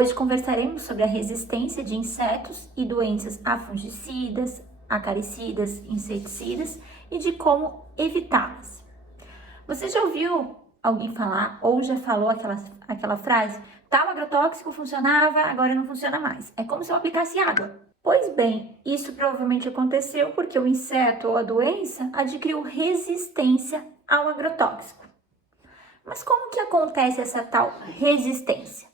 Hoje conversaremos sobre a resistência de insetos e doenças a fungicidas, acaricidas, inseticidas e de como evitá-las. Você já ouviu alguém falar ou já falou aquela frase: tal agrotóxico funcionava, agora não funciona mais. É como se eu aplicasse água. Pois bem, isso provavelmente aconteceu porque o inseto ou a doença adquiriu resistência ao agrotóxico. Mas como que acontece essa tal resistência?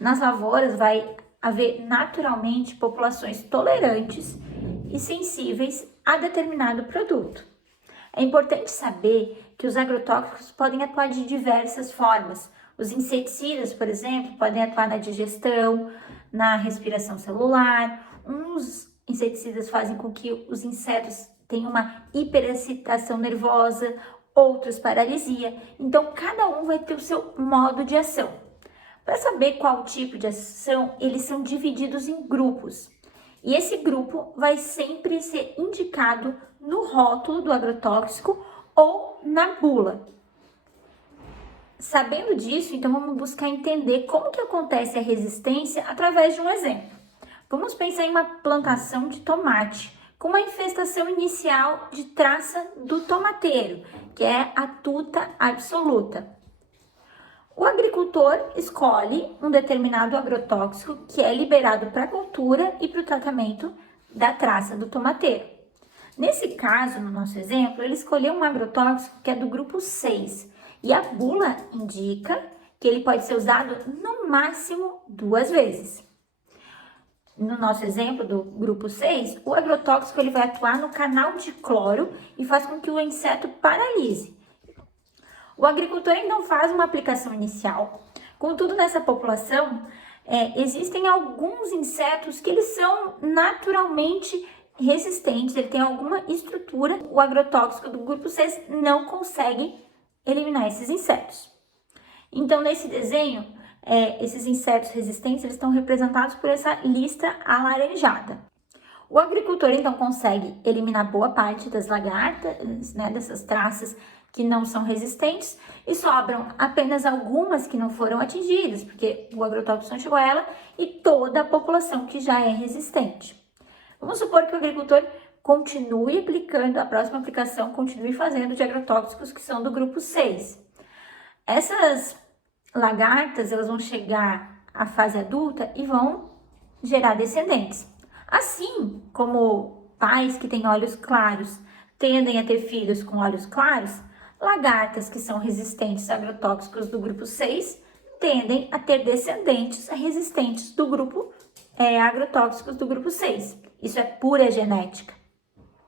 Nas lavouras vai haver naturalmente populações tolerantes e sensíveis a determinado produto. É importante saber que os agrotóxicos podem atuar de diversas formas. Os inseticidas, por exemplo, podem atuar na digestão, na respiração celular. Uns inseticidas fazem com que os insetos tenham uma hiperexcitação nervosa, outros paralisia. Então, cada um vai ter o seu modo de ação. Para saber qual tipo de ação, eles são divididos em grupos. E esse grupo vai sempre ser indicado no rótulo do agrotóxico ou na bula. Sabendo disso, então vamos buscar entender como que acontece a resistência através de um exemplo. Vamos pensar em uma plantação de tomate, com uma infestação inicial de traça do tomateiro, que é a tuta absoluta. O agricultor escolhe um determinado agrotóxico que é liberado para a cultura e para o tratamento da traça do tomateiro. Nesse caso, no nosso exemplo, ele escolheu um agrotóxico que é do grupo 6 e a bula indica que ele pode ser usado no máximo 2 vezes. No nosso exemplo do grupo 6, o agrotóxico ele vai atuar no canal de cloro e faz com que o inseto paralise. O agricultor então faz uma aplicação inicial. Contudo, nessa população, existem alguns insetos que eles são naturalmente resistentes, ele tem alguma estrutura, o agrotóxico do grupo 6 não consegue eliminar esses insetos. Então, nesse desenho, esses insetos resistentes eles estão representados por essa lista alaranjada. O agricultor, então, consegue eliminar boa parte das lagartas, dessas traças que não são resistentes, e sobram apenas algumas que não foram atingidas, porque o agrotóxico não chegou a ela, e toda a população que já é resistente. Vamos supor que o agricultor continue aplicando, a próxima aplicação continue fazendo de agrotóxicos que são do grupo 6. Essas lagartas, elas vão chegar à fase adulta e vão gerar descendentes. Assim como pais que têm olhos claros tendem a ter filhos com olhos claros, lagartas que são resistentes a agrotóxicos do grupo 6 tendem a ter descendentes resistentes do grupo agrotóxicos do grupo 6. Isso é pura genética.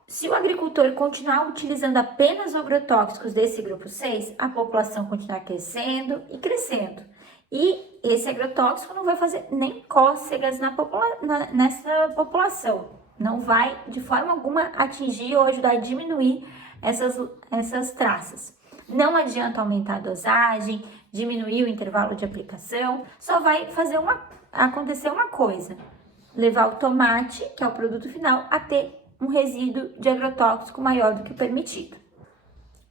Se o agricultor continuar utilizando apenas agrotóxicos desse grupo 6, a população continuar crescendo e crescendo. E esse agrotóxico não vai fazer nem cócegas nessa população. Não vai, de forma alguma, atingir ou ajudar a diminuir essas traças. Não adianta aumentar a dosagem, diminuir o intervalo de aplicação, só vai acontecer uma coisa: levar o tomate, que é o produto final, a ter um resíduo de agrotóxico maior do que o permitido.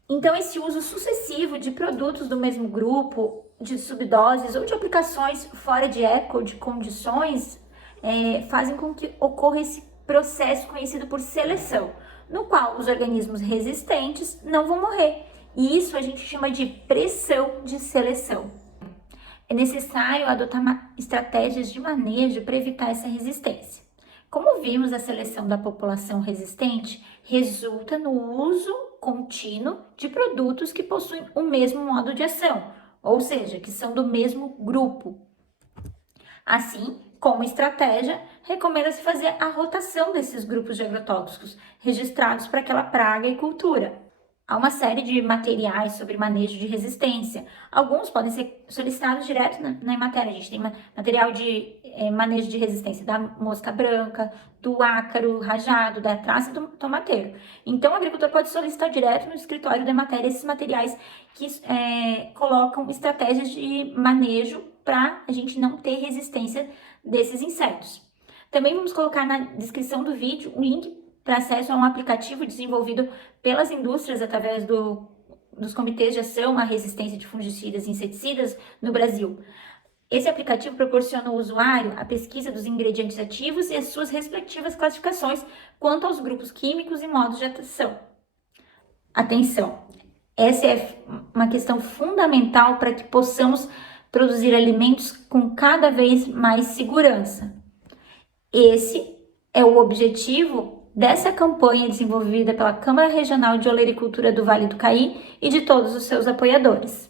Então, esse uso sucessivo de produtos do mesmo grupo, de subdoses ou de aplicações fora de época ou de condições, fazem com que ocorra esse processo conhecido por seleção, no qual os organismos resistentes não vão morrer. E isso a gente chama de pressão de seleção. É necessário adotar estratégias de manejo para evitar essa resistência. Como vimos, a seleção da população resistente resulta no uso contínuo de produtos que possuem o mesmo modo de ação, ou seja, que são do mesmo grupo. Assim, como estratégia, recomenda-se fazer a rotação desses grupos de agrotóxicos registrados para aquela praga e cultura. Há uma série de materiais sobre manejo de resistência. Alguns podem ser solicitados direto na matéria. A gente tem material de manejo de resistência da mosca branca, do ácaro rajado, da traça e do tomateiro. Então, o agricultor pode solicitar direto no escritório da matéria esses materiais que colocam estratégias de manejo para a gente não ter resistência desses insetos. Também vamos colocar na descrição do vídeo um link para acesso a um aplicativo desenvolvido pelas indústrias através dos comitês de ação à resistência de fungicidas e inseticidas no Brasil. Esse aplicativo proporciona ao usuário a pesquisa dos ingredientes ativos e as suas respectivas classificações quanto aos grupos químicos e modos de ação. Atenção, essa é uma questão fundamental para que possamos produzir alimentos com cada vez mais segurança. Esse é o objetivo dessa campanha desenvolvida pela Câmara Regional de Olericultura do Vale do Caí e de todos os seus apoiadores.